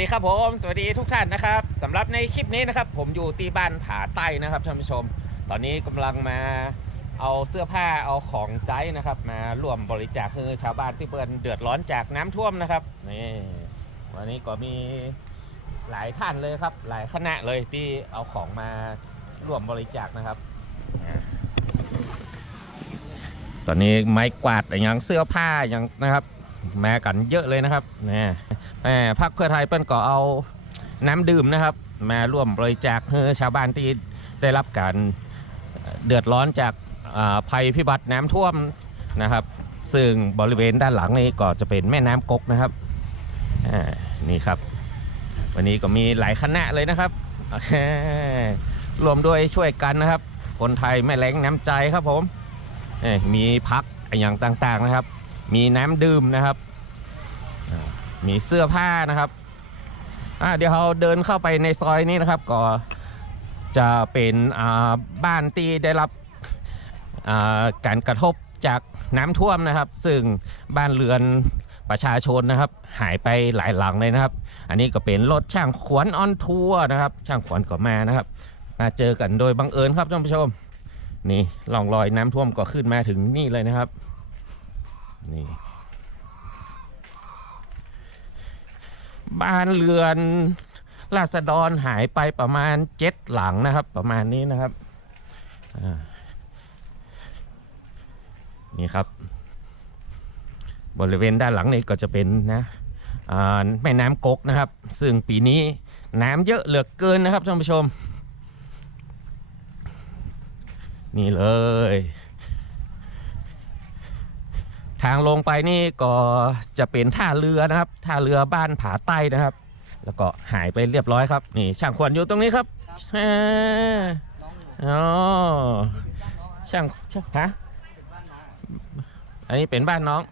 ดีครับผมสวัสดีทุกท่านนะครับสำหรับในคลิปนี้นะครับ ผมอยู่ที่บ้านผาใต้นะครับท่านผู้ชม ตอนนี้กำลังมาเอาเสื้อผ้าเอาของใจนะครับ มาร่วมบริจาคให้ชาวบ้านที่เปิดเดือดร้อนจากน้ำท่วมนะครับนี่วันนี้ก็มีหลายท่านเลยครับ หลายคณะเลยที่เอาของมาร่วมบริจาคนะครับ ตอนนี้ไม้กวาดอย่างเสื้อผ้าอย่างนะครับ มากันเยอะเลยนะครับนี่ พรรคเพื่อไทยเปิ้นก็เอาน้ำดื่มนะครับ มาร่วมบริจาคให้ชาวบ้านที่ได้รับการเดือดร้อนจากภัยพิบัติน้ำท่วมนะครับ ซึ่งบริเวณด้านหลังนี้ก็จะเป็นแม่น้ำกกนะครับนี่ครับ วันนี้ก็มีหลายคณะเลยนะครับรวมด้วยช่วยกันนะครับ คนไทยไม่แรงน้ำใจครับผมมีพักอย่างต่างๆนะครับ มีน้ำดื่มนะครับ มีเสื้อผ้านะครับอ่าเดี๋ยวเราเดินเข้าไปในซอยนี้นะครับ ก็จะเป็นอ่าบ้านที่ได้รับอ่าการกระทบจากน้ำท่วมนะครับ ซึ่งบ้านเรือนประชาชนนะครับ หายไปหลายหลังเลยนะครับ อันนี้ก็เป็นรถช่างขวัญออนทัวร์นะครับ ช่างขวัญก็มานะครับ มาเจอกันโดยบังเอิญครับท่านผู้ชม นี่ล่องรอยน้ำท่วมก็ขึ้นมาถึงนี่เลยนะครับ นี่ บ้านเรือนราษฎรหายไปประมาณเจ็ดหลังนะครับ ประมาณนี้นะครับนี่ครับ บริเวณด้านหลังนี้ก็จะเป็นนะแม่น้ำกกนะครับ ซึ่งปีนี้น้ำเยอะเหลือเกินนะครับท่านผู้ชม นี่เลย ทางลงไปนี่ก็จะเป็นท่าเรือนะครับท่าเรือบ้านผาใต้นะครับ แล้วก็หายไปเรียบร้อยครับ นี่ช่างขวัญอยู่ตรงนี้ครับอ่าอ๋อช่างช่างฮะอันนี้เป็นบ้านน้อง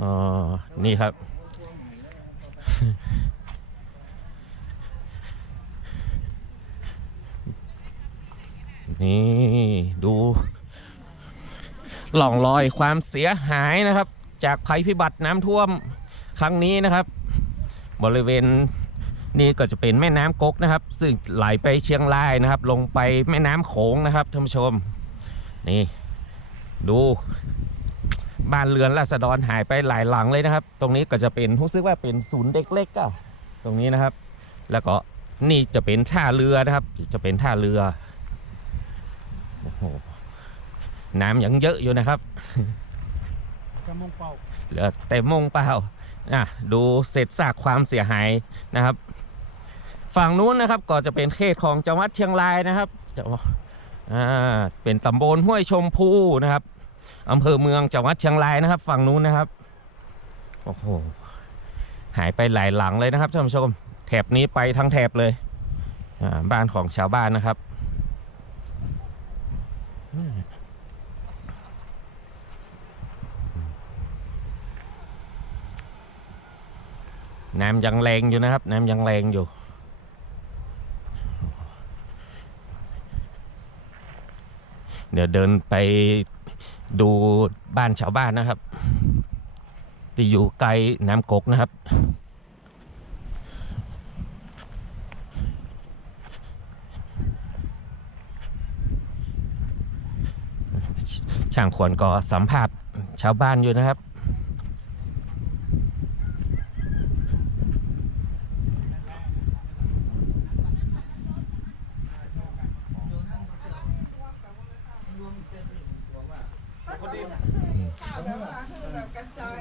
อ๋อนี่ครับ นี่ดู หล่องรอยความเสียหายนะครับ จากภัยพิบัติน้ำท่วมครั้งนี้นะครับ บริเวณนี้ก็จะเป็นแม่น้ำกกนะครับ ซึ่งไหลไปเชียงรายนะครับ ลงไปแม่น้ำโขงนะครับท่านผู้ชม นี่ ดูบ้านเรือนราษฎรหายไปหลายหลังเลยนะครับ ตรงนี้ก็จะเป็นรู้สึกว่าเป็นศูนย์เด็กเล็กอะตรงนี้นะครับ แล้วก็นี่จะเป็นท่าเรือนะครับ จะเป็นท่าเรือโอ้โห น้ำยังเยอะอยู่นะครับกระมงเป่าเหลือแต่มงเปล่าอะดูเศษซากความเสียหายนะครับ ฝั่งนู้นนะครับก็จะเป็นเขตของจังหวัดเชียงรายนะครับจะอ่าเป็นตำบลห้วยชมพูนะครับอำเภอเมืองจังหวัดเชียงรายนะครับ ฝั่งนู้นนะครับโอ้โหหายไปหลายหลังเลยนะครับท่านผู้ชมแถบนี้ไปทั้งแถบเลยอ่าบ้านของชาวบ้านนะครับ น้ำยังแรงอยู่นะครับ น้ำยังแรงอยู่ เดี๋ยวเดินไปดูบ้านชาวบ้านนะครับ ที่อยู่ไกลน้ำกกนะครับช่างขวนก็สัมผัสชาวบ้านอยู่นะครับ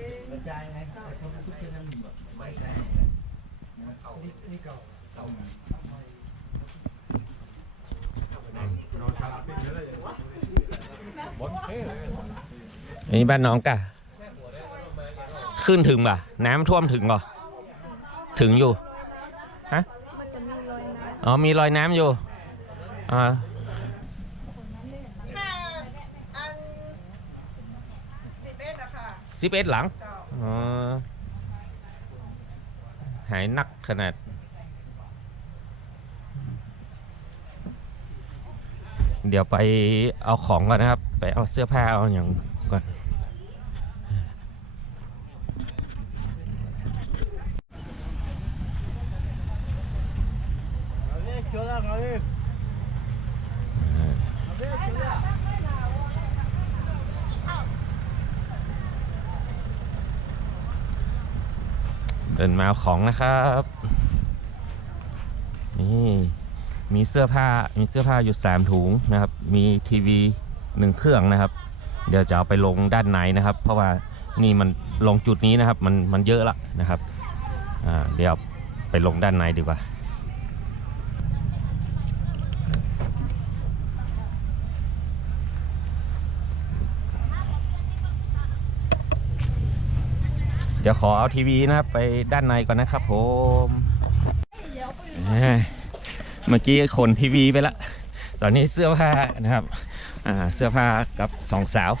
กระจายกระจายไงแต่คนทุกที่นั่นแบบไม่ได้นี่นี่เก่าอันนี้บ้านน้องกะ ขึ้นถึงป่ะ น้ำท่วมถึงป่ะถึงอยู่มันจะมีรอยน้อ๋อ มีรอยน้ำอยู่ อ่าำถ้า สิบเอ็ดหลังอ๋อหายนักขนาด เดี๋ยวไปเอาของก่อนนะครับ ไปเอาเสื้อผ้าเอาอย่างก่อน เดินมาเอาของนะครับ นี่มีเสื้อผ้ามีเสื้อผ้าอยู่ 3 ถุงนะครับ มีทีวีหนึ่งเครื่องนะครับ เดี๋ยวจะเอาไปลงด้านในนะครับ เพราะว่านี่มันลงจุดนี้นะครับ มันมันเยอะละนะครับเดี๋ยวไปลงด้านในดีกว่า เดี๋ยวขอเอาทีวีนะครับไปด้านในก่อนนะครับผมเมื่อกี้ขนทีวีไปละ ตอนนี้เสื้อผ้านะครับเสื้อผ้ากับสองสาว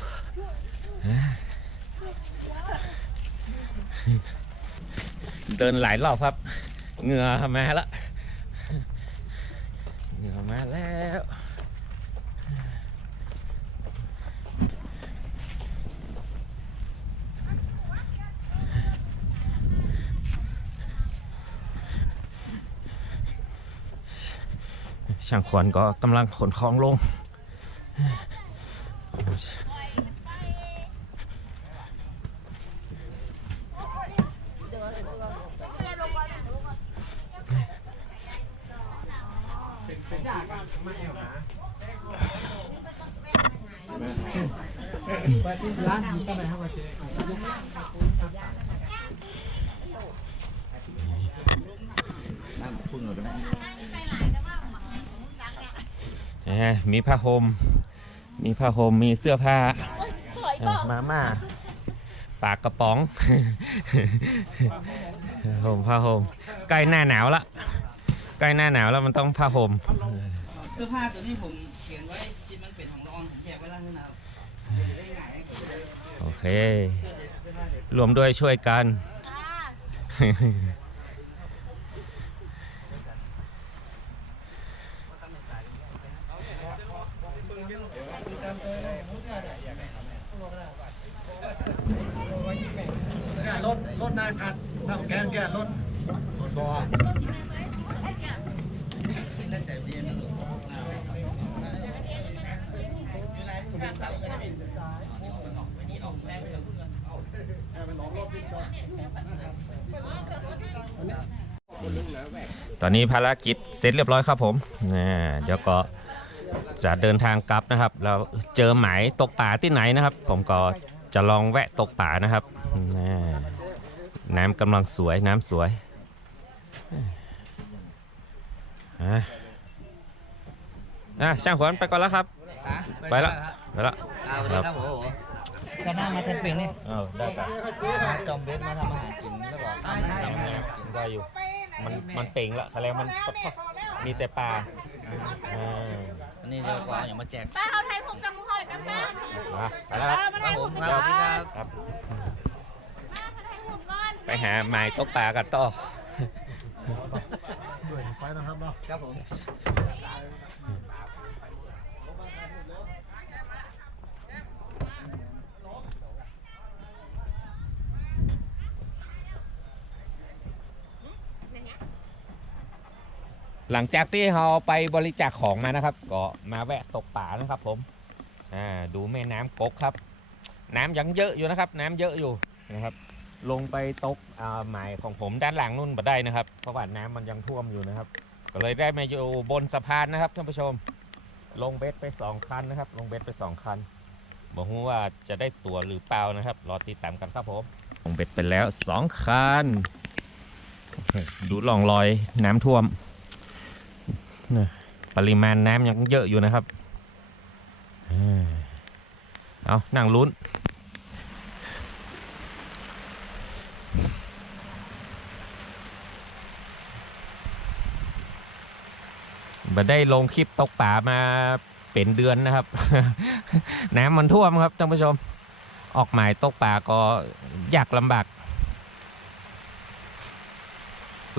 เดินหลายรอบครับ เหงื่อมาแล้วเหงื่อมาแล้ว ช่างขวัญก็กำลังขนของลง ร้านนี้ก็ไปทำมาเจน้ำพุ่งหน่อยได้ไหม แหมมีผ้าห่มมีผ้าห่มมีเสื้อผ้าเอ่อมาม่าปากกระป๋องห่มผ้าห่มใกล้หน้าหนาวละใกล้หน้าหนาวแล้วมันต้องผ้าห่มเสื้อผ้าตัวนี้ผมเขียนไว้ที่มันเป็นของละอองผมแยกไว้แล้วนะครับจะได้ง่ายให้คนเลยโอเค รวมด้วยช่วยกัน รถรถนายพัดน้ำแกนแกรถสอสอเล่นแต่เรียนนะลูกอยู่ไหนผมสอตอนนี้ภารกิจเสร็จเรียบร้อยครับผมเดี๋ยวก็ จะเดินทางกลับนะครับเราเจอหมายตกป่าที่ไหนนะครับ ผมก็จะลองแวะตกป่านะครับนะน้ำกำลังสวยน้ำสวยอะอะช่างขวัญไปก่อนแล้วครับ ไปละไปละอ่าสวัสดีครับผมก็น่ามาเทนเป็นนี่เออได้ครับจอมเบสมาทำอาหารกินแล้วก็ทำอาหารกินได้อยู่ มันมันเป่งละทะเลมันมีแต่ปลาอ่าอันนี้เดี๋ยวกวางอย่ามาแจกป้าเอาไทยผมกับมือหอยกันป้ามาไปแล้วครับครับผมครับสวัสดีครับครับป้าไทยผมก่อนไปหาไม้ตกปลากันต่อ ด้วยไปนะครับเนาะครับผม หลังจากที่เราไปบริจาคของมานะครับ ก็มาแวะตกป่านะครับผมอ่าดูแม่น้ำกกครับ น้ำยังเยอะอยู่นะครับ น้ำเยอะอยู่นะครับ ลงไปตกอ่าหมายของผมด้านหลังนู่นมาได้นะครับ เพราะว่าน้ำมันยังท่วมอยู่นะครับ ก็เลยได้มาอยู่บนสะพานนะครับท่านผู้ชม ลงเบ็ดไปสองคันนะครับ ลงเบ็ดไปสองคันบอกว่าจะได้ตั๋วหรือเปล่านะครับ รอติดตามกันครับผมลงเบ็ดไปแล้วสองคันดูล่องรอยน้ำท่วม ปริมาณน้ำยังเยอะอยู่นะครับ เอานั่งลุ้น บ่ได้ลงคลิปตกป่ามาเป็นเดือนนะครับ น้ำมันท่วมครับท่านผู้ชม ออกหมายตกป่าก็ยากลำบาก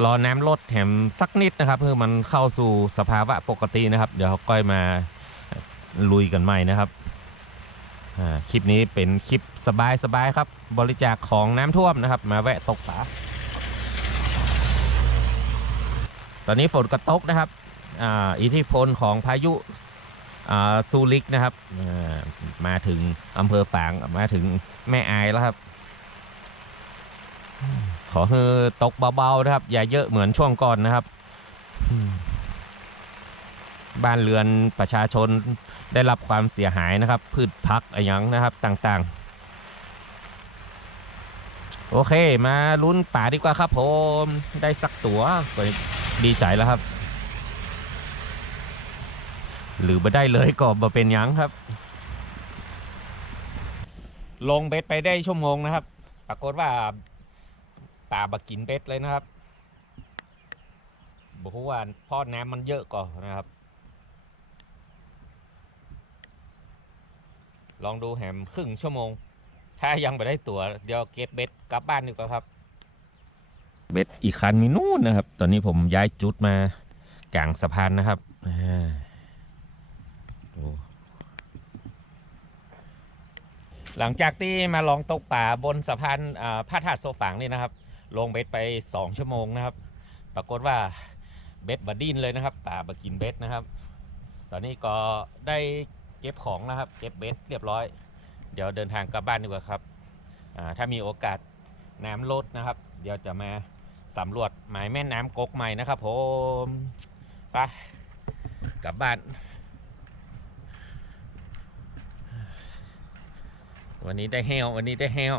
รอน้ำลดแถมสักนิดนะครับเพื่อมันเข้าสู่สภาวะปกตินะครับ เดี๋ยวก้อยมาลุยกันใหม่นะครับคลิปนี้เป็นคลิปสบายๆครับ บริจาคของน้ำท่วมนะครับ มาแวะตกปลาตอนนี้ฝนก็ตกนะครับอ,อิทธิพลของพายุซูริกนะครับมาถึงอำเภอฝางมาถึงแม่อายแล้วครับ ขอให้ตกเบาๆนะครับ อย่าเยอะเหมือนช่วงก่อนนะครับ บ้านเรือนประชาชนได้รับความเสียหายนะครับ พืชพักอะไรยังนะครับต่างๆ โอเค มาลุ้นป่าดีกว่าครับผม ได้สักตัวก็ดีใจแล้วครับ หรือไม่ได้เลยก็มาเป็นยังครับ ลงเบ็ดไปได้ชั่วโมงนะครับ ปรากฏว่า ป่าบกินเบ็ดเลยนะครับบอกว่าพ่อน้ำมันเยอะก่อนนะครับ ลองดูแหมครึ่งชั่วโมง ถ้ายังไม่ได้ตัวเดี๋ยวเก็บเบ็ดกลับบ้านดีกว่าครับ เบ็ดอีกคันมีนู่นนะครับ ตอนนี้ผมย้ายจุดมากลางสะพานนะครับหลังจากที่มาลองตกป่าบนสะพานอ่าพระธาตุโซฝางนี่นะครับ ลงเบ็ดไป 2 ชั่วโมงนะครับ ปรากฏว่าเบ็ดบดดินเลยนะครับป่าบกินเบ็ดนะครับ ตอนนี้ก็ได้เก็บของนะครับ เก็บเบ็ดเรียบร้อย เดี๋ยวเดินทางกลับบ้านดีกว่าครับถ้ามีโอกาสน้ำลดนะครับ เดี๋ยวจะมาสำรวจหมายแม่น้ำกกใหม่นะครับผมไปกลับบ้าน วันนี้ได้แห้ววันนี้ได้แห้ว